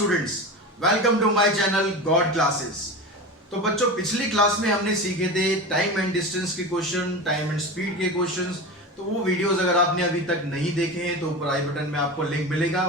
Students, welcome to my channel God classes. तो बच्चों, पिछली क्लास में हमने सीखे थे टाइम एंड डिस्टेंस के क्वेश्चन, टाइम एंड स्पीड के क्वेश्चंस। तो वो वीडियोस अगर आपने अभी तक नहीं देखे हैं तो ऊपर आई बटन में आपको लिंक मिलेगा,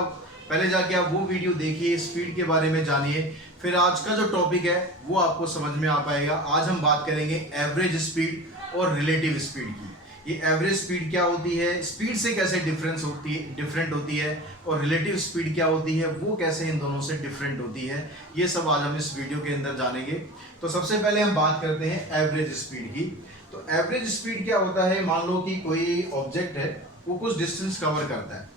पहले जाके आप वो वीडियो देखिए, स्पीड के बारे में जानिए। फिर आज का जो टॉपिक है वो आपको समझ में आ पाएगा। आज हम बात करेंगे एवरेज स्पीड और रिलेटिव स्पीड की। ये एवरेज स्पीड क्या होती है, स्पीड से कैसे डिफरेंट होती है, और रिलेटिव स्पीड क्या होती है, वो कैसे इन दोनों से डिफरेंट होती है, ये सब आज हम इस वीडियो के अंदर जानेंगे। तो सबसे पहले हम बात करते हैं एवरेज स्पीड की। तो एवरेज स्पीड क्या होता है, मान लो कि कोई ऑब्जेक्ट है, वो कुछ डिस्टेंस कवर करता है।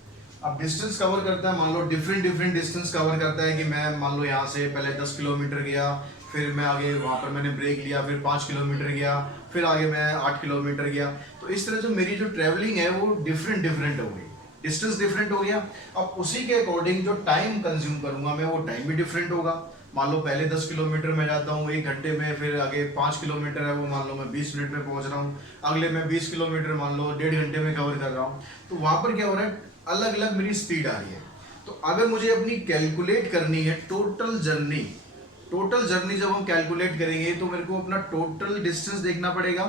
अब डिस्टेंस कवर करता है, मान लो डिफरेंट डिस्टेंस कवर करता है कि मैं मान लो यहाँ से पहले 10 किलोमीटर गया, फिर मैं आगे वहाँ पर मैंने ब्रेक लिया, फिर 5 किलोमीटर गया, फिर आगे मैं 8 किलोमीटर गया। तो इस तरह से मेरी जो ट्रैवलिंग है वो डिफरेंट हो गई, डिस्टेंस डिफरेंट हो गया। अब उसी के अकॉर्डिंग जो टाइम कंज्यूम करूंगा मैं, वो टाइम भी डिफरेंट होगा। मान लो पहले 10 किलोमीटर में जाता हूँ 1 घंटे में, फिर आगे 5 किलोमीटर है वो मान लो मैं 20 मिनट में पहुंच रहा हूँ, अगले मैं 20 किलोमीटर मान लो 1.5 घंटे में कवर कर रहा हूँ। तो वहां पर क्या हो रहा है, अलग अलग मेरी स्पीड आ रही है। तो अगर मुझे अपनी कैलकुलेट करनी है टोटल जर्नी जब हम कैलकुलेट करेंगे तो मेरे को अपना टोटल डिस्टेंस देखना पड़ेगा।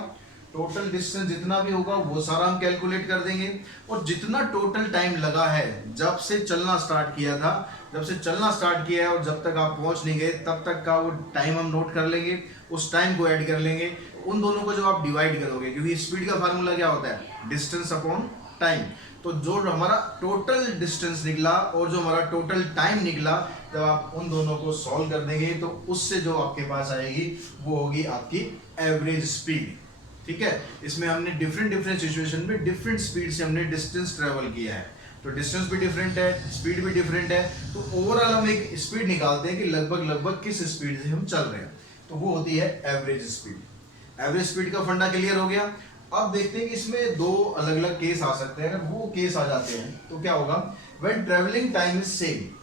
टोटल डिस्टेंस जितना भी होगा वो सारा हम कैलकुलेट कर देंगे, और जितना टोटल टाइम लगा है जब से चलना स्टार्ट किया है और जब तक आप पहुंच नहीं गए तब तक का वो टाइम हम नोट कर लेंगे, उस टाइम को ऐड कर लेंगे। उन दोनों को जब आप डिवाइड करोगे, क्योंकि स्पीड का फार्मूला क्या होता है, डिस्टेंस अपॉन टाइम। तो जो हमारा टोटल डिस्टेंस निकला और जो हमारा टोटल टाइम निकला, जब आप उन दोनों को सॉल्व कर देंगे तो उससे जो आपके पास आएगी वो होगी आपकी एवरेज स्पीड। ठीक है, इसमें हमने डिफरेंट सिचुएशन में डिफरेंट स्पीड से हमने डिस्टेंस ट्रेवल किया है। तो डिस्टेंस भी डिफरेंट है, स्पीड भी डिफरेंट है। तो ओवरऑल हम एक स्पीड निकालते हैं कि लगभग किस स्पीड से हम चल रहे हैं, तो वो होती है एवरेज स्पीड। एवरेज स्पीड का फंडा क्लियर हो गया। अब देखते हैं कि इसमें दो अलग अलग केस आ सकते हैं। अगर वो केस आ जाते हैं तो क्या होगा, when travelling time is same.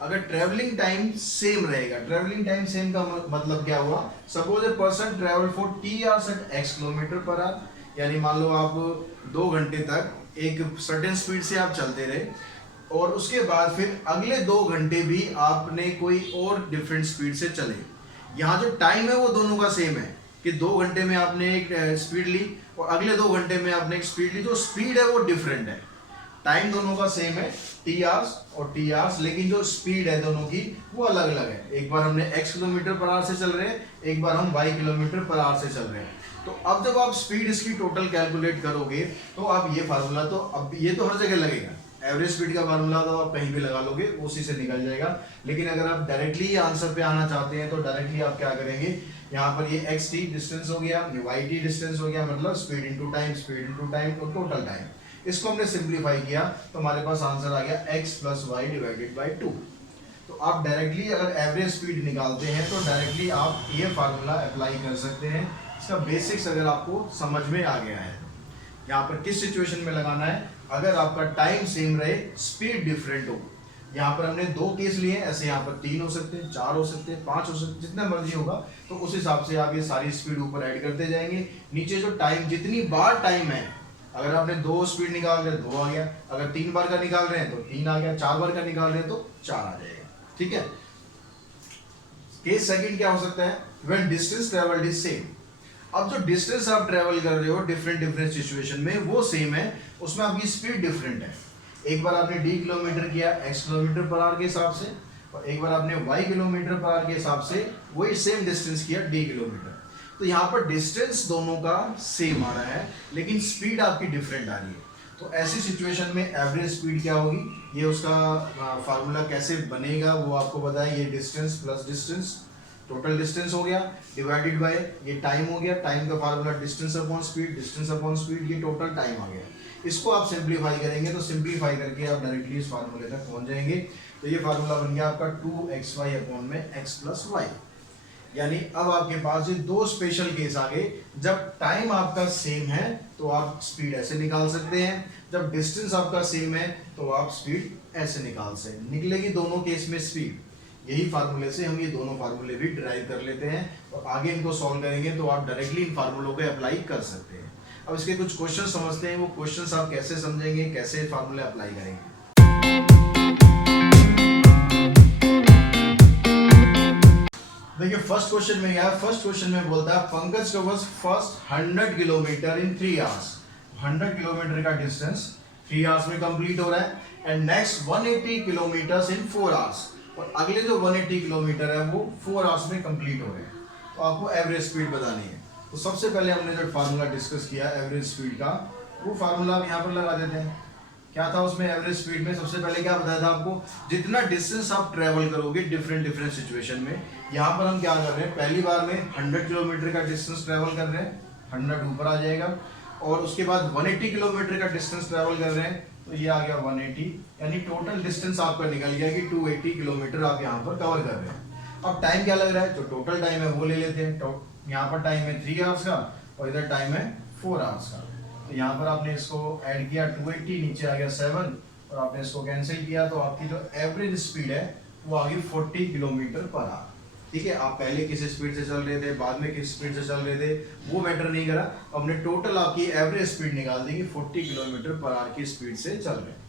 अगर ट्रैवलिंग टाइम सेम रहेगा, ट्रैवलिंग टाइम सेम का मतलब क्या हुआ, suppose a person travel for T hours at x kilometre per hour, यानी मान लो आप 2 घंटे तक एक सर्टेन स्पीड से आप चलते रहे, और उसके बाद फिर अगले 2 घंटे भी आपने कोई और डिफरेंट स्पीड से चले। यहाँ जो टाइम है वो दोनों का सेम है कि 2 घंटे में आपने एक स्पीड ली और अगले 2 घंटे में आपने एक स्पीड ली। जो स्पीड है वो डिफरेंट है, टाइम दोनों का सेम है टी आवर्स और टी आवर्स, लेकिन जो स्पीड है दोनों की वो अलग अलग है। एक बार हमने x किलोमीटर पर आवर से चल रहे हैं, एक बार हम y किलोमीटर पर आवर से चल रहे हैं। तो अब जब आप स्पीड इसकी टोटल कैलकुलेट करोगे तो आप ये फार्मूला, तो अब ये तो हर जगह लगेगा, एवरेज स्पीड का फार्मूला तो आप कहीं भी लगा लोगे उसी से निकल जाएगा। लेकिन अगर आप डायरेक्टली आंसर पे आना चाहते हैं तो डायरेक्टली आप क्या करेंगे, यहाँ पर ये एक्स टी डिस्टेंस हो गया, ये वाई टी डिस्टेंस हो गया, मतलब स्पीड इनटू टाइम और टोटल टाइम। इसको हमने सिंप्लीफाई किया तो हमारे पास आंसर आ गया x plus Y divided by 2। तो आप डायरेक्टली अगर एवरेज स्पीड निकालते हैं तो डायरेक्टली आप ये फार्मूला अप्लाई कर सकते हैं। इसका बेसिक्स अगर आपको समझ में आ गया है, यहाँ पर किस सिचुएशन में लगाना है, अगर आपका टाइम सेम रहे स्पीड डिफरेंट हो। यहाँ पर हमने 2 केस लिए हैं, ऐसे यहाँ पर 3 हो सकते हैं, 4 हो सकते हैं, 5 हो सकते हैं, जितना मर्जी होगा। तो उस हिसाब से आप ये सारी स्पीड ऊपर ऐड करते जाएंगे। नीचे जो टाइम, जितनी बार टाइम है, अगर आपने 2 स्पीड निकाल रहे हैं 2 आ गया, अगर 3 बार का निकाल रहे हैं तो 3 आ गया, 4 बार का निकाल रहे हैं तो 4 आ जाएगा। ठीक है। केस सेकंड क्या हो सकता है, when distance travelled is same. अब जो डिस्टेंस आप ट्रेवल कर रहे हो डिफरेंट सिचुएशन में वो सेम है, उसमें आपकी स्पीड डिफरेंट है। एक बार आपने d किलोमीटर किया x किलोमीटर पर आवर के हिसाब से, और एक बार आपने y किलोमीटर पर आवर के हिसाब से वही सेम डिस्टेंस किया d किलोमीटर। तो यहाँ पर डिस्टेंस दोनों का सेम आ रहा है लेकिन स्पीड आपकी डिफरेंट आ रही है। तो ऐसी सिचुएशन में एवरेज स्पीड क्या होगी, ये उसका फार्मूला कैसे बनेगा वो आपको बताया। ये distance plus distance, total distance हो गया, डिवाइडेड बाय ये टाइम हो गया, टाइम का फार्मूला डिस्टेंस अपॉन स्पीड, ये टोटल टाइम आ गया। इसको आप सिंप्लीफाई करेंगे तो सिंप्लीफाई करके आप डायरेक्टली इस फार्मूले तक पहुंच जाएंगे। तो ये फार्मूला बन गया आपका 2xy अपॉन में x प्लस वाई। यानी अब आपके पास ये 2 स्पेशल केस आ गए। जब टाइम आपका सेम है तो आप स्पीड ऐसे निकाल सकते हैं, जब डिस्टेंस आपका सेम है तो आप स्पीड ऐसे निकलेगी दोनों केस में स्पीड। यही फार्मूले से हम ये दोनों फार्मूले भी ड्राइव कर लेते हैं और आगे इनको सॉल्व करेंगे तो आप डायरेक्टली इन फार्मूलों को अप्लाई कर सकते हैं। अब इसके कुछ क्वेश्चन समझते हैं, वो क्वेश्चंस आप कैसे समझेंगे, कैसे फार्मूले अप्लाई करेंगे। देखिए फर्स्ट क्वेश्चन में क्या है, फर्स्ट क्वेश्चन में बोलता है पंकज कवर्स फर्स्ट 100 किलोमीटर इन 3 आवर्स। 100 किलोमीटर का डिस्टेंस 3 आवर्स में कंप्लीट हो रहा है, and next 180 kilometre in 4 hours, और अगले जो 180 किलोमीटर है वो 4 आवर्स में कंप्लीट हो रहे हैं। तो आपको एवरेज स्पीड बतानी है। तो सबसे पहले हमने जो फार्मूला डिस्कस किया एवरेज स्पीड का, वो फार्मूला आप यहाँ पर लगा देते हैं। क्या था उसमें एवरेज स्पीड में, सबसे पहले क्या बताया था आपको, जितना डिस्टेंस आप ट्रेवल करोगे डिफरेंट डिफरेंट सिचुएशन में। यहाँ पर हम क्या कर रहे हैं, पहली बार में 100 किलोमीटर का डिस्टेंस ट्रेवल कर रहे हैं, 100 ऊपर आ जाएगा, और उसके बाद 180 किलोमीटर का डिस्टेंस ट्रेवल कर रहे हैं, तो ये आ गया 180, यानी टोटल डिस्टेंस आपका निकल गया कि 280 किलोमीटर आप यहाँ पर कवर कर रहे हैं। अब टाइम क्या लग रहा है, जो टोटल टाइम है वो ले लेते हैं। तो यहाँ पर टाइम है 3 आवर्स का और इधर टाइम है 4 आवर्स का। तो यहाँ पर आपने इसको ऐड किया 280, नीचे आ गया 7, और आपने इसको कैंसिल किया, तो आपकी जो एवरेज स्पीड है वो आ गई 40 किलोमीटर पर आवर। ठीक है, आप पहले किस स्पीड से चल रहे थे, बाद में किस स्पीड से चल रहे थे, वो मैटर नहीं करा, हमने टोटल आपकी एवरेज स्पीड निकाल दी कि 40 किलोमीटर पर आवर की स्पीड से चल रहे हैं।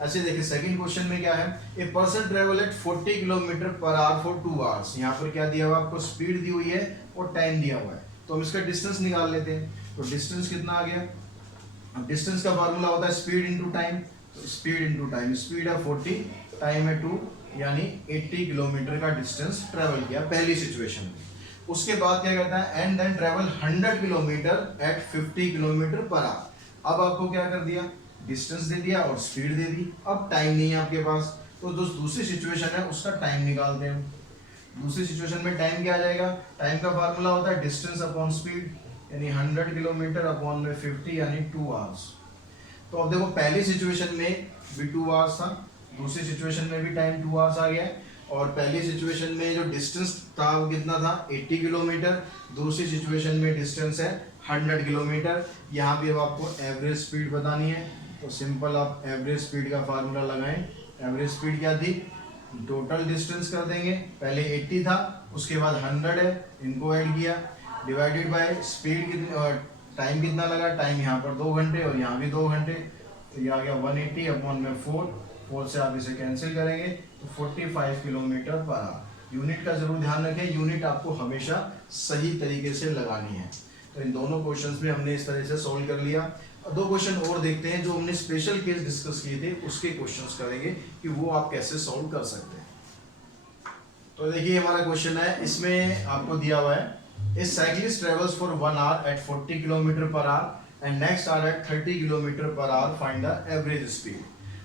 ऐसे देखिए सेकंड क्वेश्चन में क्या है, a person travel eight 40 kilometre per hour for 2 hours. यहाँ पर क्या दिया हुआ आपको, स्पीड दी हुई है और टाइम दिया हुआ है, तो हम इसका डिस्टेंस निकाल लेते हैं। तो डिस्टेंस कितना आ गया, अब डिस्टेंस का फार्मूला होता है स्पीड इनटू टाइम। तो स्पीड इनटू टाइम, स्पीड है 40, टाइम है 2, यानी 80 किलोमीटर का डिस्टेंस ट्रेवल किया पहली सिचुएशन में। उसके बाद क्या कहता है, and then travel 100 kilometre at 50 kilometre per hour. अब आपको क्या कर दिया, डिस्टेंस दे दिया और स्पीड दे दी। अब टाइम नहीं है आपके पास, तो जो दूसरी सिचुएशन है उसका टाइम निकालते हैं। दूसरी सिचुएशन में टाइम क्या आ जाएगा, टाइम का फार्मूला होता है डिस्टेंस अपॉन स्पीड, यानी 100 किलोमीटर अपॉन में 50, यानी 2 आवर्स। तो अब देखो पहली सिचुएशन में भी 2 आवर्स था, दूसरी सिचुएशन में भी टाइम 2 आवर्स आ गया है, और पहली सिचुएशन में जो डिस्टेंस था वो कितना था, 80 किलोमीटर, दूसरी सिचुएशन में डिस्टेंस है 100 किलोमीटर। यहाँ भी अब आपको एवरेज स्पीड बतानी है, तो सिंपल आप एवरेज स्पीड का फार्मूला लगाएं। एवरेज स्पीड क्या थी, टोटल डिस्टेंस कर देंगे, पहले 80 था, उसके बाद 100 है, इनको ऐड किया, डिवाइडेड बाय स्पीड कितनी और टाइम कितना लगा, टाइम यहाँ पर 2 घंटे और यहाँ भी 2 घंटे, तो ये आ गया 180 अपॉन में 4 से आप इसे कैंसिल करेंगे तो 45 किलोमीटर पर आवर। यूनिट का जरूर ध्यान रखें, यूनिट आपको हमेशा सही तरीके से लगानी है। तो इन दोनों क्वेश्चंस में हमने इस तरह से सॉल्व कर लिया। 2 क्वेश्चन और देखते हैं जो हमने स्पेशल केस डिस्कस किए थे, उसके क्वेश्चंस करेंगे कि वो आप कैसे सॉल्व कर सकते हैं। तो देखिए हमारा क्वेश्चन है, इसमें आपको दिया हुआ है, A cyclist travels for 1 hour at 40 km per hour and next hour at 30 km per hour. Find the average speed.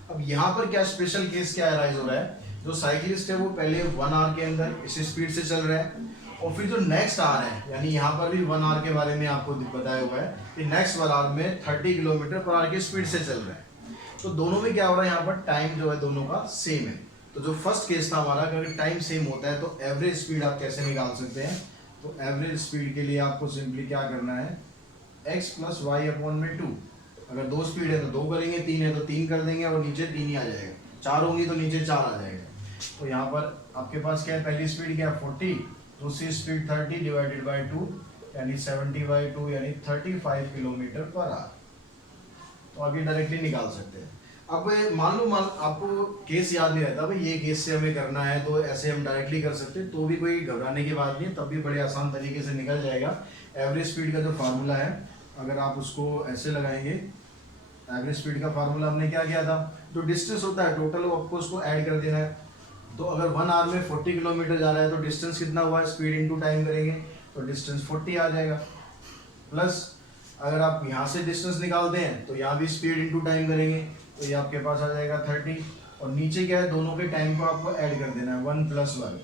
अब यहाँ पर क्या स्पेशल केस क्या अराइज हो रहा है, जो साइकिलिस्ट है वो पहले 1 आवर के अंदर इस स्पीड से चल रहा है, और फिर जो नेक्स्ट आवर है, यानी यहाँ पर भी 1 आवर के बारे में आपको बताया हुआ है कि नेक्स्ट 1 आवर में 30 किलोमीटर पर आवर की स्पीड से चल रहा है। तो दोनों में क्या हो रहा है, यहाँ पर टाइम जो है दोनों का सेम है। तो जो फर्स्ट केस था हमारा, अगर टाइम सेम होता है तो एवरेज स्पीड आप कैसे निकाल सकते हैं। तो एवरेज स्पीड के लिए आपको सिंपली क्या करना है, x प्लस वाई अपॉन में 2। अगर 2 स्पीड है तो 2 करेंगे, 3 है तो 3 कर देंगे, और नीचे 3 ही आ जाएगा, 4 होंगी तो नीचे 4 आ जाएगा। तो यहाँ पर आपके पास क्या है, पहली स्पीड क्या है 40, दूसरी स्पीड 30 डिवाइडेड बाई 2, यानी 70/2, यानी 35 किलोमीटर पर आवर। तो आप ये डायरेक्टली निकाल सकते हैं। अब मान लो आपको केस याद नहीं रहता, भाई ये केस से हमें करना है, तो ऐसे हम डायरेक्टली कर सकते हैं, तो भी कोई घबराने की बात नहीं है, तब भी बड़े आसान तरीके से निकल जाएगा। एवरेज स्पीड का जो फार्मूला है, अगर आप उसको ऐसे लगाएंगे, एवरेज स्पीड का फार्मूला हमने क्या किया था, जो डिस्टेंस होता है टोटल वो आपको उसको ऐड कर देना है। तो अगर 1 आवर में 40 किलोमीटर जा रहा है तो डिस्टेंस कितना हुआ है, स्पीड इनटू टाइम करेंगे तो डिस्टेंस 40 आ जाएगा, प्लस अगर आप यहाँ से डिस्टेंस निकालते हैं तो यहाँ भी स्पीड इनटू टाइम करेंगे, तो ये आपके पास आ जाएगा 30, और नीचे क्या है, दोनों के टाइम को आपको ऐड कर देना है 1 + 1,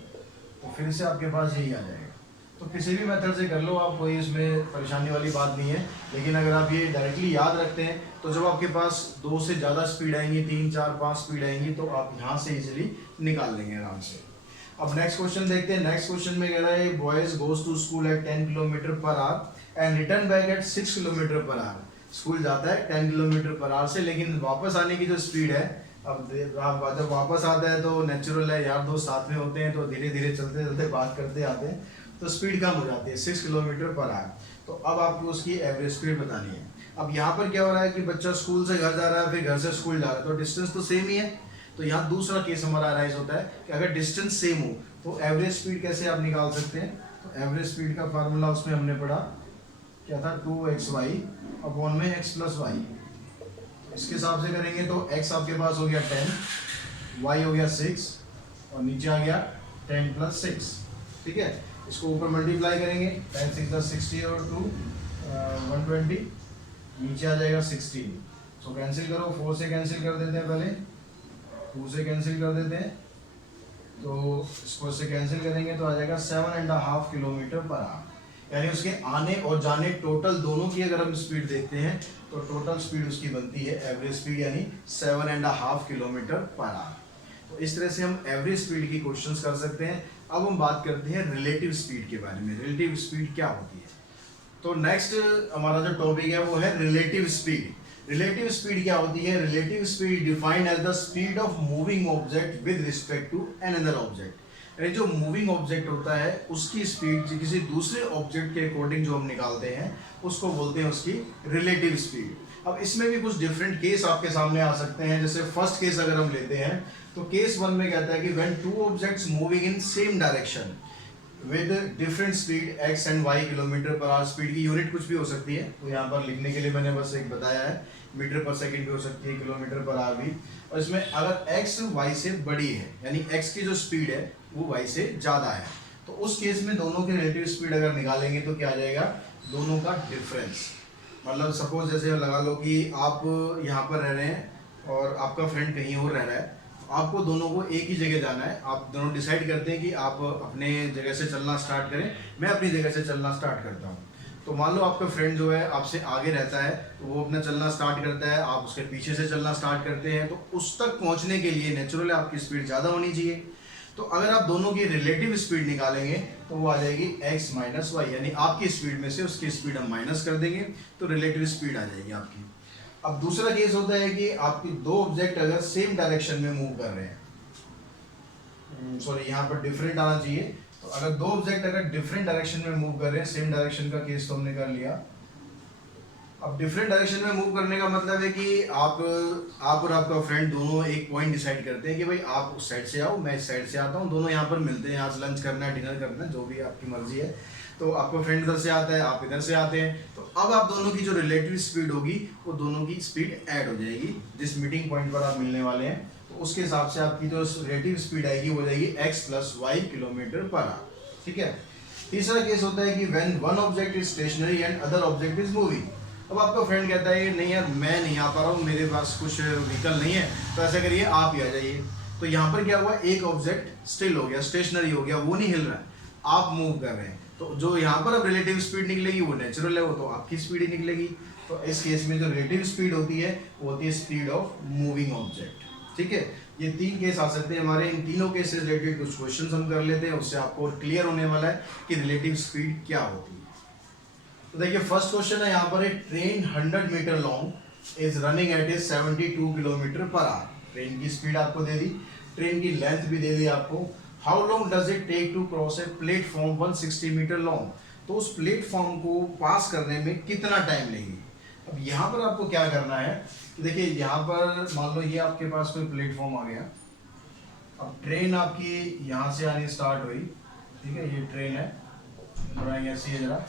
तो फिर से आपके पास यही आ जाएगा। तो किसी भी मेथड से कर लो आप, कोई इसमें परेशानी वाली बात नहीं है। लेकिन अगर आप ये डायरेक्टली याद रखते हैं तो जब आपके पास 2 से ज़्यादा स्पीड आएंगी, 3, 4, 5 स्पीड आएंगी, तो आप यहाँ से इजीली निकाल लेंगे आराम से। अब नेक्स्ट क्वेश्चन देखते हैं। नेक्स्ट क्वेश्चन में कह रहा है, boys goes to school at 10 kilometre per hour and return back at 6 kilometre per hour. School जाता है 10 किलोमीटर पर आवर से, लेकिन वापस आने की जो स्पीड है, अब जब वापस आता है तो नेचुरल है, यार दोस्त साथ में होते हैं तो धीरे धीरे चलते चलते बात करते आते हैं, तो स्पीड कम हो जाती है 6 किलोमीटर पर आवर। तो अब आपको उसकी एवरेज स्पीड बतानी है। अब यहाँ पर क्या हो रहा है कि बच्चा स्कूल से घर जा रहा है, फिर घर से स्कूल जा रहा है, तो डिस्टेंस तो सेम ही है, तो यहाँ दूसरा केस हमारा अराइज होता है कि अगर डिस्टेंस सेम हो तो एवरेज स्पीड कैसे आप निकाल सकते हैं। तो एवरेज स्पीड का फार्मूला उसमें हमने पढ़ा क्या था, 2xy अपॉन में x प्लस वाई। इसके हिसाब से करेंगे तो x आपके पास हो गया 10, y हो गया 6 और नीचे आ गया 10 प्लस 6। ठीक है, इसको ऊपर मल्टीप्लाई करेंगे, 10 6 60 और 2 120, नीचे आ जाएगा 16। सो कैंसिल करो, 4 से कैंसिल कर देते हैं, पहले 2 से कैंसिल कर देते हैं, तो इसको से कैंसिल करेंगे तो आ जाएगा 7.5 किलोमीटर पर आवर। यानी उसके आने और जाने टोटल दोनों की अगर हम स्पीड देखते हैं तो टोटल स्पीड उसकी बनती है एवरेज स्पीड यानी 7.5 किलोमीटर पर आवर। तो इस तरह से हम एवरेज स्पीड की क्वेश्चंस कर सकते हैं। अब हम बात करते हैं रिलेटिव स्पीड के बारे में। रिलेटिव स्पीड क्या होती है? तो नेक्स्ट हमारा जो टॉपिक है वो है रिलेटिव स्पीड। रिलेटिव स्पीड क्या होती है? Relative speed defined as the speed of moving object with respect to another object. यानी जो मूविंग ऑब्जेक्ट होता है उसकी स्पीड किसी दूसरे ऑब्जेक्ट के अकॉर्डिंग जो हम निकालते हैं उसको बोलते हैं उसकी रिलेटिव स्पीड। अब इसमें भी कुछ डिफरेंट केस आपके सामने आ सकते हैं। जैसे फर्स्ट केस अगर हम लेते हैं तो केस 1 में कहता है कि when two objects moving in same direction with different speed x and y kilometre per our. Speed की यूनिट कुछ भी हो सकती है, तो यहाँ पर लिखने के लिए मैंने बस एक बताया है, मीटर पर सेकंड भी हो सकती है, किलोमीटर पर आवर भी। और इसमें अगर x y से बड़ी है यानी x की जो स्पीड है वो y से ज़्यादा है, तो उस केस में दोनों की रिलेटिव स्पीड अगर निकालेंगे तो क्या आ जाएगा? दोनों का डिफरेंस। मतलब सपोज जैसे लगा लो कि आप यहाँ पर रह रहे हैं और आपका फ्रेंड कहीं और रह रहा है, आपको दोनों को एक ही जगह जाना है। आप दोनों डिसाइड करते हैं कि आप अपने जगह से चलना स्टार्ट करें, मैं अपनी जगह से चलना स्टार्ट करता हूँ। तो मान लो आपका फ्रेंड जो है आपसे आगे रहता है, तो वो अपना चलना स्टार्ट करता है, आप उसके पीछे से चलना स्टार्ट करते हैं, तो उस तक पहुँचने के लिए नेचुरली आपकी स्पीड ज़्यादा होनी चाहिए। तो अगर आप दोनों की रिलेटिव स्पीड निकालेंगे तो वो आ जाएगी x माइनस वाई, यानी आपकी स्पीड में से उसकी स्पीड हम माइनस कर देंगे तो रिलेटिव स्पीड आ जाएगी आपकी। अब दूसरा केस होता है कि आपकी दो ऑब्जेक्ट अगर सेम डायरेक्शन में मूव कर रहे हैं, सॉरी यहाँ पर डिफरेंट आना चाहिए। तो अगर दो ऑब्जेक्ट अगर डिफरेंट डायरेक्शन में मूव कर रहे हैं, सेम डायरेक्शन का केस तो हमने कर लिया। अब डिफरेंट डायरेक्शन में मूव करने का मतलब है कि आप और आपका फ्रेंड दोनों एक पॉइंट डिसाइड करते हैं कि भाई आप उस साइड से आओ, मैं इस साइड से आता हूँ, दोनों यहाँ पर मिलते हैं, आज लंच करना है, डिनर करना है, जो भी आपकी मर्जी है। तो आपका फ्रेंड इधर से आता है, आप इधर से आते हैं, तो अब आप दोनों की जो रिलेटिव स्पीड होगी वो दोनों की स्पीड ऐड हो जाएगी। जिस मीटिंग पॉइंट पर आप मिलने वाले हैं तो उसके हिसाब से आपकी जो रिलेटिव स्पीड आएगी वो जाएगी x plus Y kilometre per hour. ठीक है। तीसरा केस होता है कि when one object is stationary and other object is moving. अब आपका फ्रेंड कहता है नहीं यार मैं नहीं आ पा रहा हूँ, मेरे पास कुछ व्हीकल नहीं है, तो ऐसा करिए आप ही आ जाइए। तो यहाँ पर क्या हुआ? एक ऑब्जेक्ट स्टिल हो गया, स्टेशनरी हो गया, वो नहीं हिल रहा है, आप मूव कर रहे हैं। तो जो यहाँ पर अब रिलेटिव स्पीड निकलेगी वो नेचुरल है, वो तो आपकी स्पीड ही निकलेगी। तो इस केस में जो रिलेटिव स्पीड होती है वो होती है स्पीड ऑफ मूविंग ऑब्जेक्ट। ठीक है, ये तीन केस आ सकते हैं हमारे। इन तीनों केस से रिलेटेड कुछ क्वेश्चंस हम कर लेते हैं, उससे आपको क्लियर होने वाला है कि रिलेटिव स्पीड क्या होती है। तो देखिए फर्स्ट क्वेश्चन है यहाँ पर, एक train 100 metre long is running at a 72 kilometre per hour. Train की स्पीड आपको दे दी, ट्रेन की लेंथ भी दे दी आपको। How long does it take to cross a platform 160 metre long. तो उस प्लेटफॉर्म को पास करने में कितना टाइम लेगी। अब यहाँ पर आपको क्या करना है, देखिए यहाँ पर मान लो ये आपके पास कोई प्लेटफॉर्म आ गया। अब ट्रेन आपकी यहाँ से आनी स्टार्ट हुई, ठीक है, ये ट्रेन है, थोड़ा ऐसी है जरा।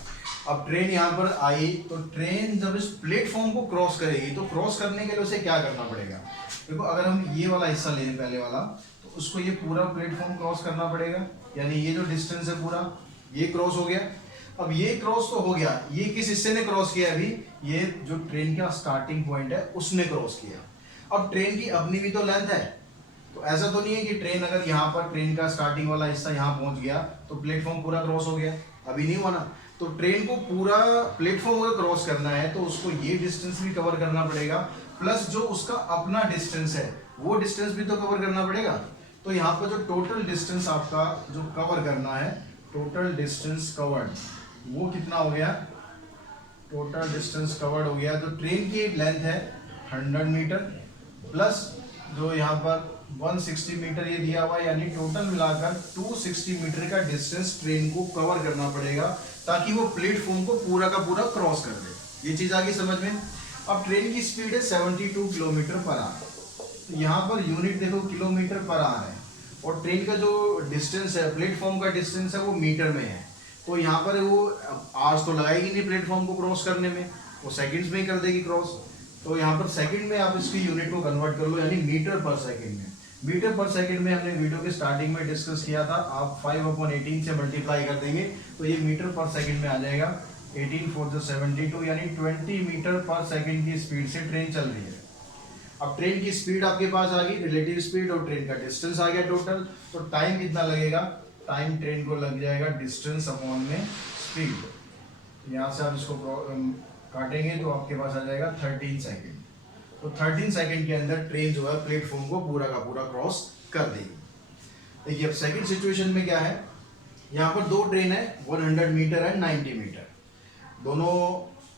अब ट्रेन यहाँ पर आई, तो ट्रेन जब इस प्लेटफॉर्म को क्रॉस करेगी तो क्रॉस करने के लिए उसे क्या करना पड़ेगा। देखो अगर हम ये वाला हिस्सा लें पहले वाला, तो उसको ये पूरा प्लेटफॉर्म क्रॉस करना पड़ेगा, यानी ये जो डिस्टेंस है पूरा ये क्रॉस हो गया। अब ये क्रॉस तो हो गया, ये किस हिस्से ने क्रॉस किया? अभी ये जो ट्रेन का स्टार्टिंग पॉइंट है उसने क्रॉस किया। अब ट्रेन की अपनी भी तो लेंथ है, तो ऐसा तो नहीं है कि ट्रेन अगर यहाँ पर ट्रेन का स्टार्टिंग वाला हिस्सा यहाँ पहुंच गया तो प्लेटफॉर्म पूरा क्रॉस हो गया, अभी नहीं हुआ ना। तो ट्रेन को पूरा प्लेटफॉर्म अगर क्रॉस करना है तो उसको ये डिस्टेंस भी कवर करना पड़ेगा, प्लस जो उसका अपना डिस्टेंस है वो डिस्टेंस भी तो कवर करना पड़ेगा। तो यहाँ पर जो टोटल डिस्टेंस आपका जो कवर करना है, टोटल डिस्टेंस कवर्ड, वो कितना हो गया? टोटल डिस्टेंस कवर्ड हो गया, जो ट्रेन की लेंथ है 100 मीटर प्लस जो यहाँ पर 160 मीटर ये दिया हुआ, यानी टोटल मिलाकर 260 मीटर का डिस्टेंस ट्रेन को कवर करना पड़ेगा ताकि वो प्लेटफॉर्म को पूरा का पूरा क्रॉस कर दे। ये चीज आ गई समझ में। अब ट्रेन की स्पीड है 72 किलोमीटर पर आवर। तो यहाँ पर यूनिट देखो किलोमीटर पर आवर है, और ट्रेन का जो डिस्टेंस है, प्लेटफॉर्म का डिस्टेंस है, वो मीटर में है। तो यहाँ पर वो आवर्स तो लगाएगी नहीं प्लेटफॉर्म को क्रॉस करने में, वो सेकंड्स में ही कर देगी क्रॉस। तो यहाँ पर सेकंड में आप इसकी यूनिट को कन्वर्ट कर लो, यानी मीटर पर सेकंड में। मीटर पर सेकंड में हमने वीडियो के स्टार्टिंग में डिस्कस किया था, आप 5/18 से मल्टीप्लाई कर देंगे तो ये मीटर पर सेकंड में आ जाएगा। 18 4 72, यानी 20 मीटर पर सेकंड की स्पीड से ट्रेन चल रही है। अब ट्रेन की स्पीड आपके पास आ गई, रिलेटिव स्पीड, और ट्रेन का डिस्टेंस आ गया टोटल। तो टाइम कितना लगेगा? टाइम ट्रेन को लग जाएगा डिस्टेंस अपॉन में स्पीड। यहाँ से आप इसको काटेंगे तो आपके पास आ जाएगा 13 सेकंड। तो 13 सेकंड के अंदर ट्रेन जो है प्लेटफॉर्म को पूरा का पूरा क्रॉस कर देगी। देखिए अब सेकंड सिचुएशन में क्या है, यहाँ पर दो ट्रेन है, 100 मीटर एंड 90 मीटर, दोनों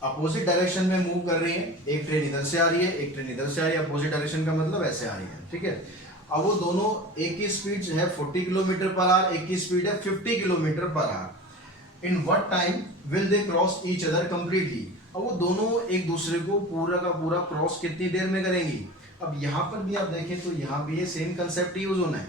अपोजिट डायरेक्शन में मूव कर रही है। एक ट्रेन इधर से आ रही है, एक ट्रेन इधर से आ रही है। अपोजिट डायरेक्शन का मतलब ऐसे आ रही है, ठीक है। अब वो दोनों, एक की स्पीड है 40 किलोमीटर पर आवर, एक की स्पीड है 50 kilometre per our. In what time will they cross each other completely? अब वो दोनों एक दूसरे को पूरा का पूरा क्रॉस कितनी देर में करेंगी? अब यहाँ पर भी आप देखें तो यहाँ भी ये सेम कंसेप्ट यूज होना है।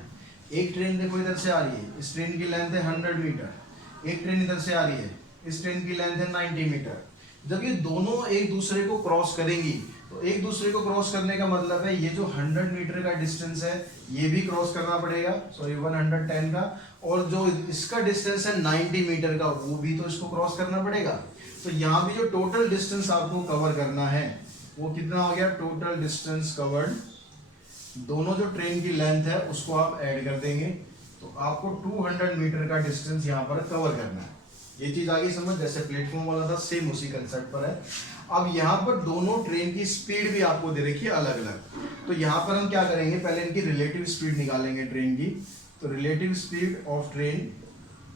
एक ट्रेन देखो इधर से आ रही है, इस ट्रेन की लेंथ है 100 मीटर। एक ट्रेन इधर से आ रही है, इस ट्रेन की लेंथ है 90 मीटर। जब ये दोनों एक दूसरे को क्रॉस करेंगी तो एक दूसरे को क्रॉस करने का मतलब है ये जो 100 मीटर का डिस्टेंस है ये भी क्रॉस करना पड़ेगा, सॉरी 110 का, और जो इसका डिस्टेंस है 90 मीटर का वो भी तो इसको क्रॉस करना पड़ेगा। तो यहाँ भी जो टोटल डिस्टेंस आपको कवर करना है वो कितना हो गया? टोटल डिस्टेंस कवर्ड, दोनों जो ट्रेन की लेंथ है उसको आप ऐड कर देंगे तो आपको 200 मीटर का डिस्टेंस यहाँ पर कवर करना है। ये चीज आगे समझ, जैसे प्लेटफॉर्म वाला था सेम उसी कंसेप्ट पर है। अब यहाँ पर दोनों ट्रेन की स्पीड भी आपको दे रखी है अलग अलग। तो यहाँ पर हम क्या करेंगे, पहले इनकी रिलेटिव स्पीड निकालेंगे ट्रेन की। तो रिलेटिव स्पीड ऑफ ट्रेन,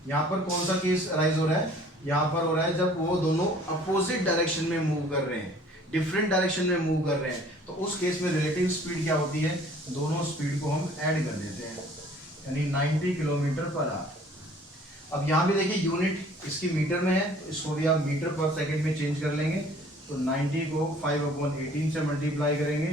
यहाँ पर कौन सा केस अराइज हो रहा है? यहाँ पर हो रहा है जब वो दोनों अपोजिट डायरेक्शन में मूव कर रहे हैं, डिफरेंट डायरेक्शन में मूव कर रहे हैं, तो उस केस में रिलेटिव स्पीड क्या होती है? दोनों स्पीड को हम ऐड कर देते हैं, यानी 90 किलोमीटर पर आवर। अब यहाँ भी देखिए यूनिट इसकी मीटर में है, इसको भी आप मीटर पर सेकंड में चेंज कर लेंगे। तो 90 को 5/18 से मल्टीप्लाई करेंगे,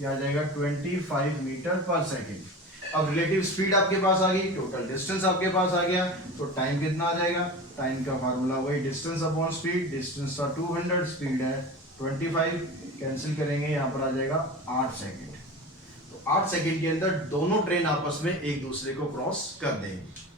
ये आ जाएगा 25 मीटर पर सेकंड। अब रिलेटिव स्पीड आपके पास आ गई, टोटल डिस्टेंस आपके पास आ गया, तो टाइम कितना आ जाएगा? टाइम का फार्मूला वही डिस्टेंस अपॉन स्पीड। डिस्टेंस था 200, स्पीड है 25, कैंसिल करेंगे, यहाँ पर आ जाएगा 8 सेकेंड। तो 8 सेकेंड के अंदर दोनों ट्रेन आपस में एक दूसरे को क्रॉस कर देंगे।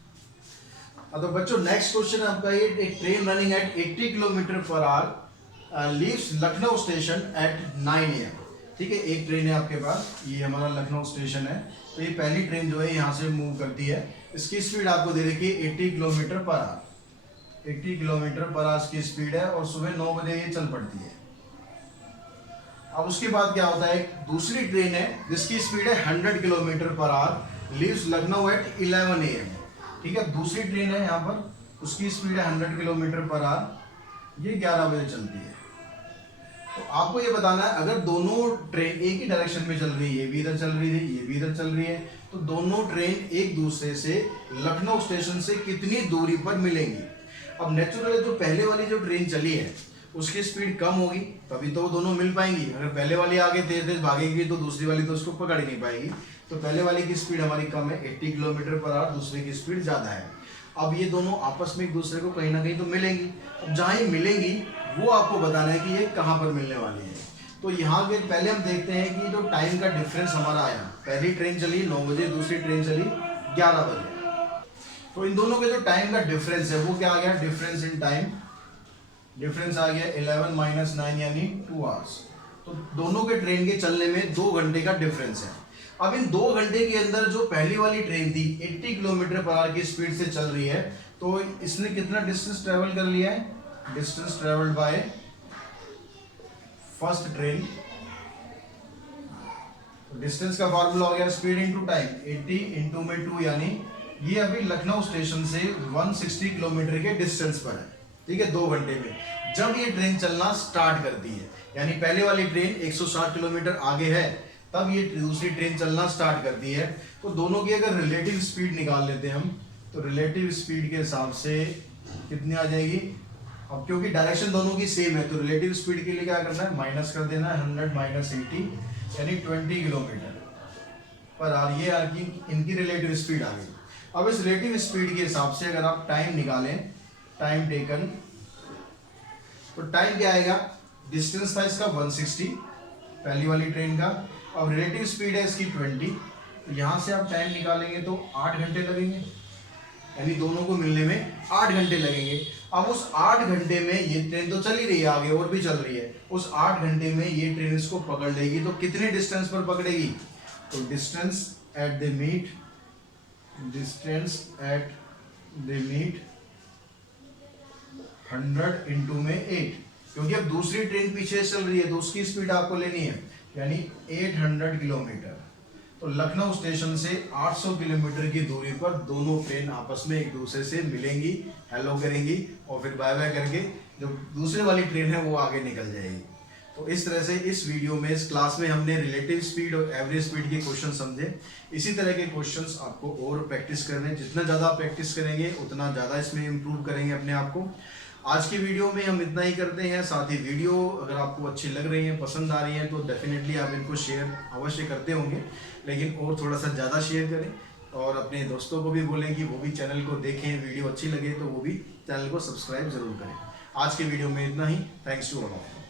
तो बच्चों नेक्स्ट क्वेश्चन है आपका ये, एक train running at 80 kilometre per hour leaves Lucknow station at 9 AM। ठीक है, एक ट्रेन है आपके पास, ये हमारा लखनऊ स्टेशन है। तो ये पहली ट्रेन जो है यहाँ से मूव करती है, इसकी स्पीड आपको दे रखी है 80 kilometre per our. 80 kilometre per our की स्पीड है और सुबह 9 बजे ये चल पड़ती है। अब उसके बाद क्या होता है, दूसरी ट्रेन है जिसकी स्पीड है 100 kilometre per hour, leaves Lucknow at 11 AM। ठीक है, दूसरी ट्रेन है यहाँ पर, उसकी स्पीड है 100 किलोमीटर पर आवर, ये 11 बजे चलती है। तो आपको ये बताना है, अगर दोनों ट्रेन एक ही डायरेक्शन में चल रही है, ये भी इधर चल रही है, ये भी इधर चल रही है, तो दोनों ट्रेन एक दूसरे से लखनऊ स्टेशन से कितनी दूरी पर मिलेंगी। अब नेचुरली जो पहले वाली जो ट्रेन चली है उसकी स्पीड कम होगी, तभी तो वो दोनों मिल पाएंगी। अगर पहले वाली आगे तेज तेज भागेगी तो दूसरी वाली तो उसको पकड़ ही नहीं पाएगी। तो पहले वाली की स्पीड हमारी कम है 80 किलोमीटर पर आवर, दूसरे की स्पीड ज़्यादा है। अब ये दोनों आपस में एक दूसरे को कहीं ना कहीं तो मिलेंगी। अब जहाँ ये मिलेंगी वो आपको बताना है कि ये कहाँ पर मिलने वाली है। तो यहाँ के पहले हम देखते हैं कि जो टाइम का डिफरेंस हमारा आया, पहली ट्रेन चली 9 बजे, दूसरी ट्रेन चली 11 बजे। तो इन दोनों के जो टाइम का डिफरेंस है वो क्या आ गया, डिफरेंस इन टाइम, डिफरेंस आ गया 11 - 9 यानी 2 आवर्स। तो दोनों के ट्रेन के चलने में 2 घंटे का डिफरेंस है। अब इन 2 घंटे के अंदर जो पहली वाली ट्रेन थी 80 किलोमीटर पर आवर की स्पीड से चल रही है, तो इसने कितना डिस्टेंस ट्रेवल कर लिया है, distance travelled by first train. Distance का फॉर्मूला हो गया स्पीड इनटू टाइम, 80 इंटू में 2, यानी ये अभी लखनऊ स्टेशन से 160 किलोमीटर के डिस्टेंस पर है। ठीक है, 2 घंटे में जब ये ट्रेन चलना स्टार्ट करती है, यानी पहले वाली ट्रेन 160 किलोमीटर आगे है, तब ये दूसरी ट्रेन चलना स्टार्ट करती है। तो दोनों की अगर रिलेटिव स्पीड निकाल लेते हैं हम, तो रिलेटिव स्पीड के हिसाब से कितनी आ जाएगी। अब क्योंकि डायरेक्शन दोनों की सेम है, तो रिलेटिव स्पीड के लिए क्या करना है, माइनस कर देना है 100 - 80 यानी 20 किलोमीटर। पर आ रही है यार कि इनकी रिलेटिव स्पीड आ गई। अब इस रिलेटिव स्पीड के हिसाब से अगर आप टाइम निकालें, टाइम टेकन, तो टाइम क्या आएगा, डिस्टेंस था इसका 160 पहली वाली ट्रेन का, अब रिलेटिव स्पीड है इसकी 20, तो यहाँ से आप टाइम निकालेंगे तो 8 घंटे लगेंगे, यानी दोनों को मिलने में 8 घंटे लगेंगे। अब उस 8 घंटे में ये ट्रेन तो चल ही रही है, आगे और भी चल रही है, उस 8 घंटे में ये ट्रेन इसको पकड़ लेगी, तो कितने डिस्टेंस पर पकड़ेगी, तो distance at the meet, distance at the meet 100 into में 8, क्योंकि अब दूसरी ट्रेन पीछे चल रही है तो उसकी स्पीड आपको लेनी है, यानी 800 किलोमीटर। तो लखनऊ स्टेशन से 800 किलोमीटर की दूरी पर दोनों ट्रेन आपस में एक दूसरे से मिलेंगी, हेलो करेंगी और फिर बाय बाय करके जो दूसरे वाली ट्रेन है वो आगे निकल जाएगी। तो इस तरह से इस वीडियो में, इस क्लास में हमने रिलेटिव स्पीड और एवरेज स्पीड के क्वेश्चन समझे। इसी तरह के क्वेश्चंस आपको और प्रैक्टिस करने हैं, जितना ज़्यादा प्रैक्टिस करेंगे उतना ज़्यादा इसमें इम्प्रूव करेंगे अपने आप को। आज की वीडियो में हम इतना ही करते हैं। साथ ही वीडियो अगर आपको अच्छी लग रही है, पसंद आ रही है, तो डेफिनेटली आप इनको शेयर अवश्य करते होंगे, लेकिन और थोड़ा सा ज़्यादा शेयर करें और अपने दोस्तों को भी बोलें कि वो भी चैनल को देखें, वीडियो अच्छी लगे तो वो भी चैनल को सब्सक्राइब ज़रूर करें। आज की वीडियो में इतना ही। Thanks to all of you.